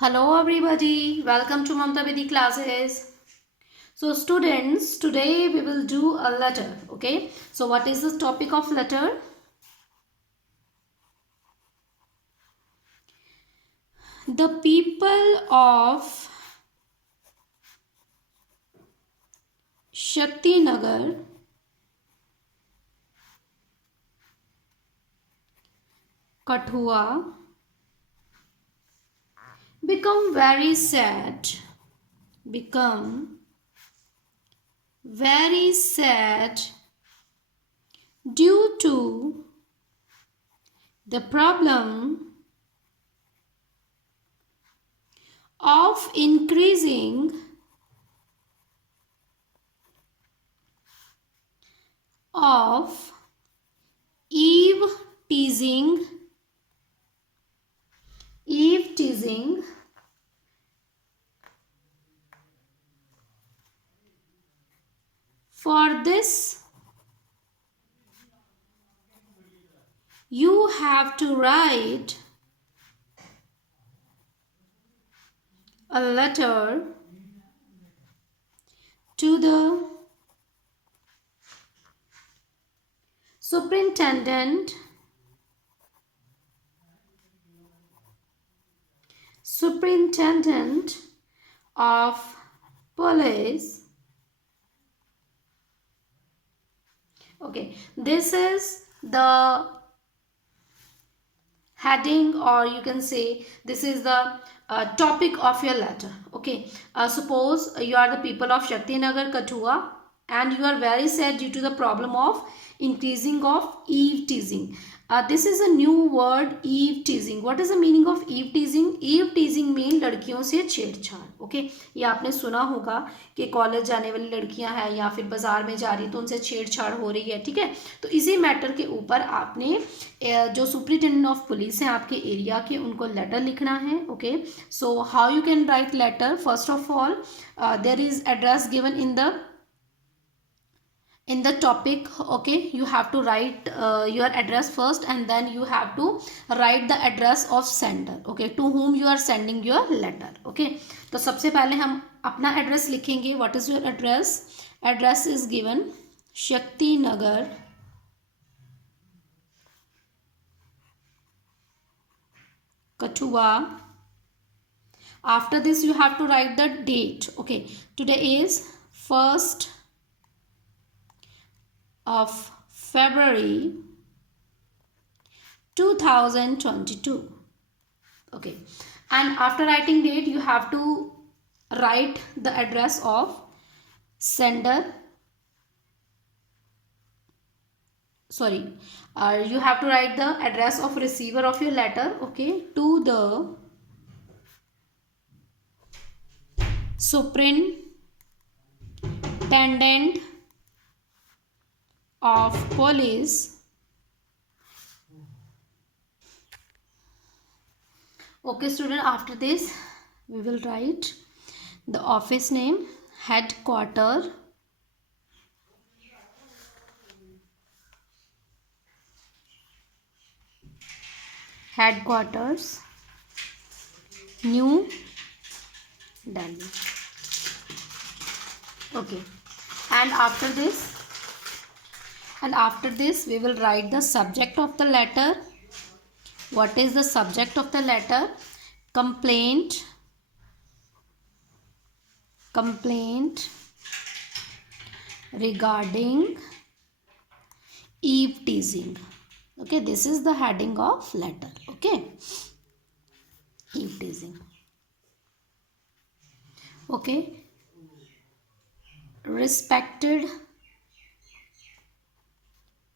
Hello everybody, welcome to Mamta Vedi classes. So students, today we will do a letter, okay? So what is the topic of letter? The people of Shaktinagar, Kathua become very sad, become very sad due to the problem of increasing of eve teasing eve teasing for this you have to write a letter to the superintendent superintendent of police. Okay, this is the heading, or you can say this is the topic of your letter. Okay, suppose you are the people of Shaktinagar, Kathua, and you are very sad due to the problem of increasing of eve teasing. This is a new word, eve teasing. What is the meaning of eve teasing? Eve teasing mean लड़कियों से छेड़छाड़. ओके, ये आपने सुना होगा कि कॉलेज जाने वाली लड़कियां हैं या फिर बाजार में जा रही तो उनसे छेड़छाड़ हो रही है. ठीक है, तो इसी मैटर के ऊपर आपने जो सुप्रिटेंडेंट ऑफ पुलिस हैं आपके एरिया के, उनको लेटर लिखना है. Okay, so how you can write letter? First of all there is address given in the topic. Okay, you have to write your address first, and then you have to write the address of sender. Okay, to whom you are sending your letter. Okay, तो सबसे पहले हम अपना एड्रेस लिखेंगे. What is your address? Address is given Shakti Nagar, Kathua. After this you have to write the date. Okay, today is 1st of February 2022. Okay, and after writing date you have to write the address of sender. Sorry, you have to write the address of receiver of your letter. Okay, to the superintendent of police, okay student. After this we will write the office name, headquarters, New Delhi. Okay, and after this we will write the subject of the letter. What is the subject of the letter? Complaint regarding eve teasing. Okay, this is the heading of letter. Okay, eve teasing. Okay, respected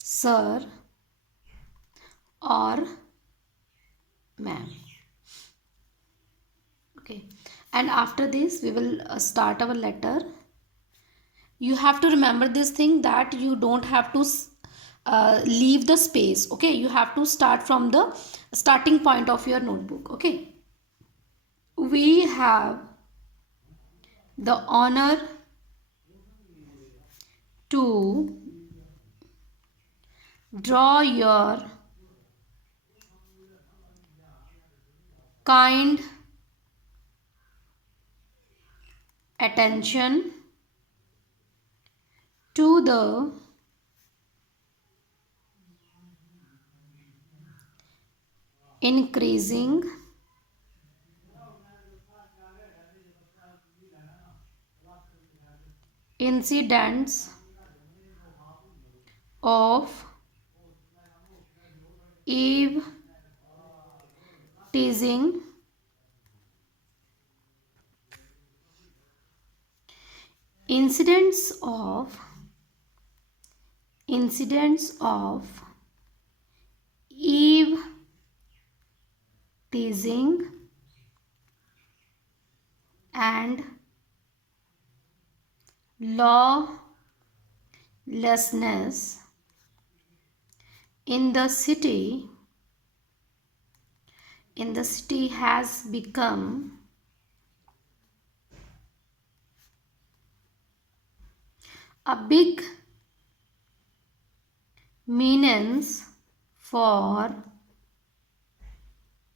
sir or ma'am. Okay, and after this we will start our letter. You have to remember this thing, that you don't have to leave the space. Okay, you have to start from the starting point of your notebook. Okay, we have the honor to draw your kind attention to the increasing incidents of eve teasing, incidents of eve teasing and lawlessness in the city has become a big menace for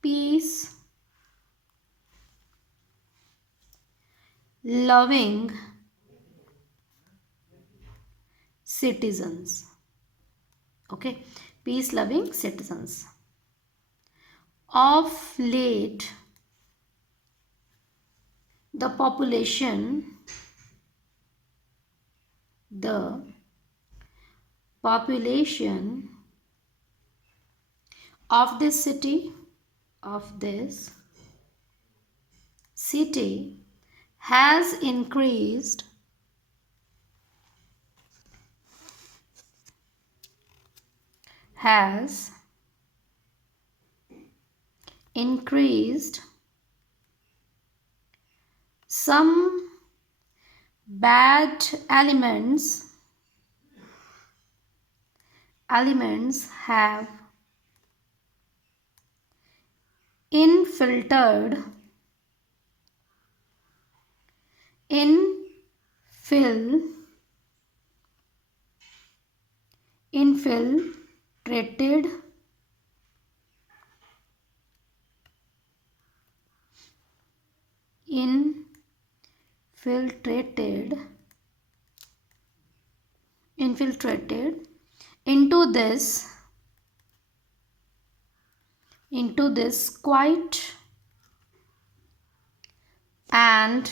peace loving citizens. Okay, peace loving citizens. Of late, the population of this city has increased some bad elements have infiltrated infiltrated infiltrated infiltrated into this quiet and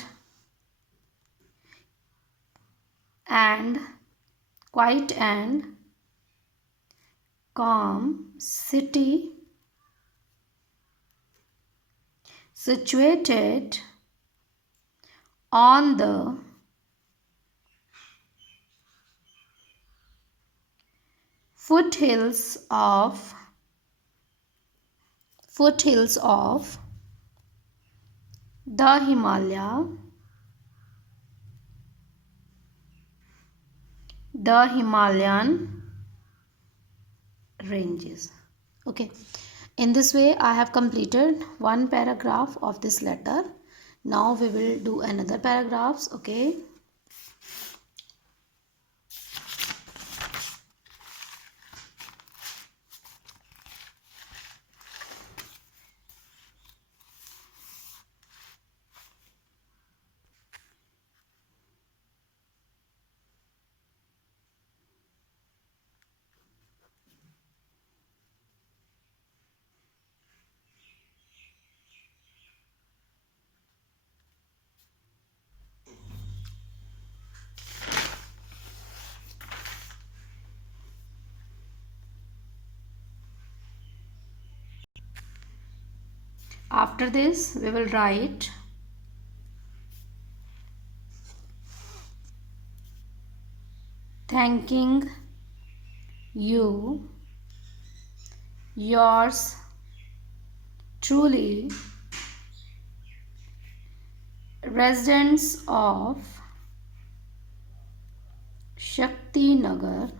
calm city situated on the foothills of the Himalayan ranges. Okay, in this way I have completed one paragraph of this letter. Now we will do another paragraphs. Okay, after this we will write thanking you, yours truly, residents of Shakti Nagar,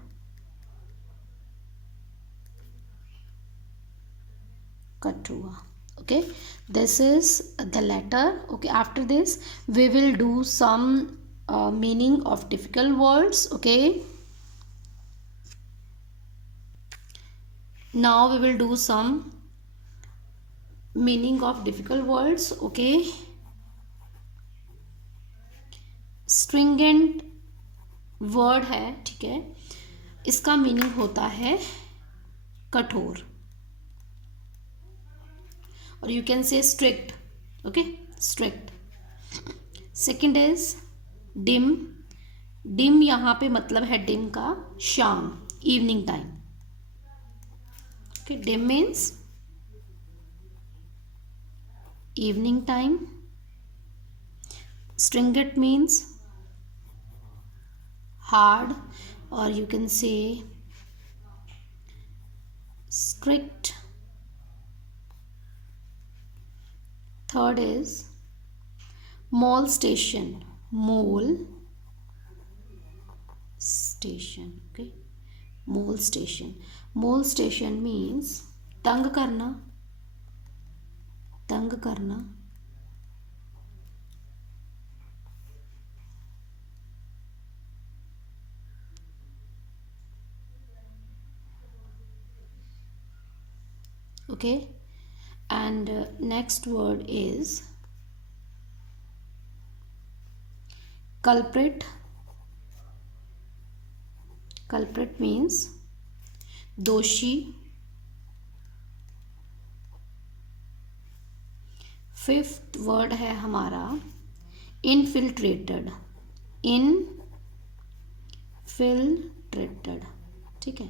Kathua. Okay, this is the letter. Okay, after this we will do some meaning of difficult words. Okay, now we will do some meaning of difficult words. Okay, stringent word है, ठीक है, इसका मीनिंग होता है कठोर, और you can say strict, okay, strict. Second is dim. Dim यहाँ पे मतलब है डिम का शाम, evening time, okay. Dim means evening time. Stringent means hard, or you can say strict. Third is molestation. Mole station, okay. Molestation. Molestation means तंग करना, तंग करना। Okay, and next word is culprit. Culprit means दोषी। Fifth word है हमारा infiltrated. Infiltrated, ठीक है।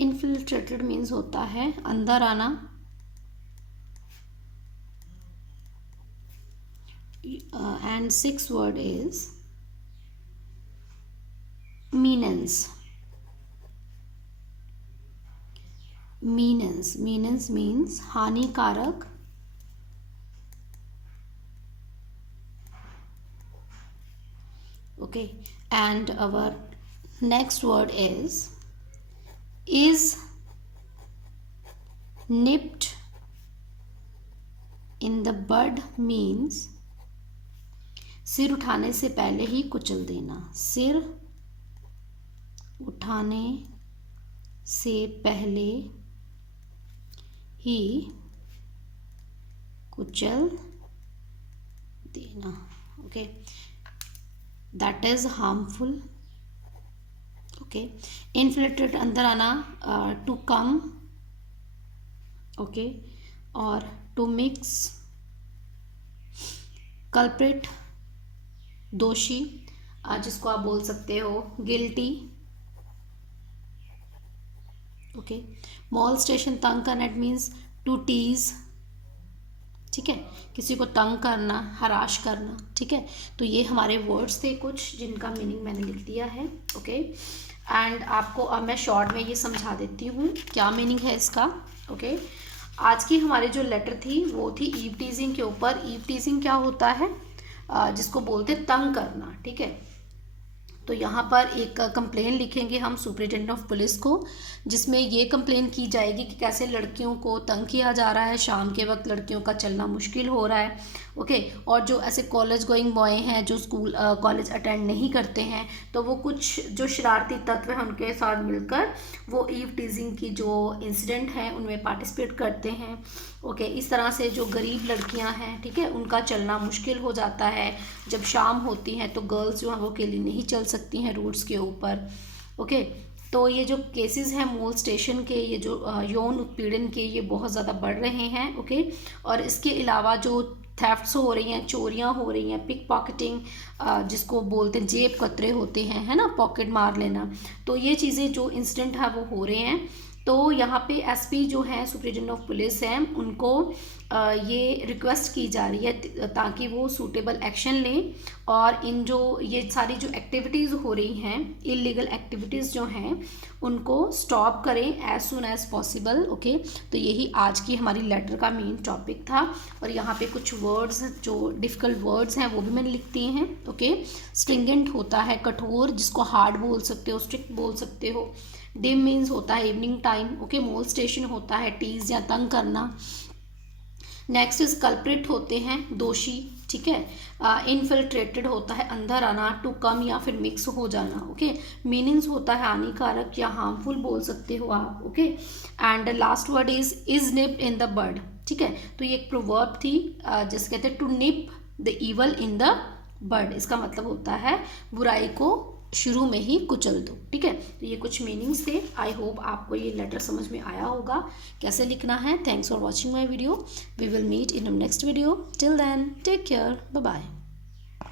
Infiltrated means होता है अंदर आना। And six word is menace. Menace means हानिकारक। Okay, and our next word is nipped in the bud means सिर उठाने से पहले ही कुचल देना। सिर उठाने से पहले ही कुचल देना, okay. That is harmful, okay. Infiltrate अंदर आना, टू कम, ओके, और टू मिक्स। कल्प्रिट दोषी, जिसको आप बोल सकते हो गिल्टी, ओके। मॉलस्टेशन तंग करना, इट मीन्स टू टीज, ठीक है, किसी को तंग करना, हराश करना, ठीक है। तो ये हमारे वर्ड्स थे कुछ जिनका मीनिंग मैंने लिख दिया है, ओके। एंड आपको अब मैं शॉर्ट में ये समझा देती हूँ क्या मीनिंग है इसका, ओके। आज की हमारी जो लेटर थी वो थी ईव टीजिंग के ऊपर। ईव टीजिंग क्या होता है, जिसको बोलते तंग करना, ठीक है। तो यहाँ पर एक कंप्लेन लिखेंगे हम सुपरिटेंडेंट ऑफ पुलिस को, जिसमें ये कंप्लेन की जाएगी कि कैसे लड़कियों को तंग किया जा रहा है, शाम के वक्त लड़कियों का चलना मुश्किल हो रहा है, ओके। और जो ऐसे कॉलेज गोइंग बॉय हैं जो स्कूल कॉलेज अटेंड नहीं करते हैं, तो वो कुछ जो शरारती तत्व हैं उनके साथ मिलकर वो ईव टीजिंग की जो इंसिडेंट हैं उनमें पार्टिसिपेट करते हैं, ओके। इस तरह से जो गरीब लड़कियां हैं, ठीक है, उनका चलना मुश्किल हो जाता है। जब शाम होती हैं तो गर्ल्स जो हैं वो अकेली नहीं चल सकती हैं रोड्स के ऊपर, ओके। तो ये जो केसेस हैं मोलस्टेशन के, ये जो यौन उत्पीड़न के, ये बहुत ज़्यादा बढ़ रहे हैं, ओके। और इसके अलावा जो थेफ्ट्स हो रही हैं, चोरियां हो रही हैं, पिक पॉकेटिंग, जिसको बोलते हैं जेब कतरे होते हैं, है ना, पॉकेट मार लेना, तो ये चीज़ें जो इंसिडेंट है वो हो रहे हैं। तो यहाँ पे एसपी जो हैं सुपरिटेंडेंट ऑफ पुलिस हैं, उनको ये रिक्वेस्ट की जा रही है ताकि वो सूटेबल एक्शन लें और इन जो ये सारी जो एक्टिविटीज़ हो रही हैं, इलीगल एक्टिविटीज़ जो हैं, उनको स्टॉप करें as soon as possible, okay. तो यही आज की हमारी लेटर का मेन टॉपिक था। और यहाँ पे कुछ वर्ड्स जो डिफ़िकल्ट वर्ड्स हैं वो भी मैंने लिख दिए हैं, ओके। स्ट्रिंगेंट होता है कठोर, जिसको हार्ड बोल सकते हो, स्ट्रिक्ट बोल सकते हो। डिम मीन्स होता है इवनिंग टाइम, ओके। मोलस्टेशन होता है टीज या तंग करना। नेक्स्ट इज कल्प्रिट होते हैं दोषी, ठीक है। इनफिल्ट्रेटेड होता है अंदर आना, टू कम या फिर मिक्स हो जाना, ओके। मीनिंग्स होता है हानिकारक या हार्मफुल बोल सकते हो आप, okay. And last word is nipped in the bud, ठीक है। तो ये एक प्रोवर्ब थी, जिसे कहते हैं to nip the evil in the bird, इसका मतलब होता है बुराई को शुरू में ही कुचल दो। ठीक है, तो ये कुछ मीनिंग्स थे। आई होप आपको ये लेटर समझ में आया होगा कैसे लिखना है। Thanks for watching my video. We will meet in next video. Till then take care, bye bye.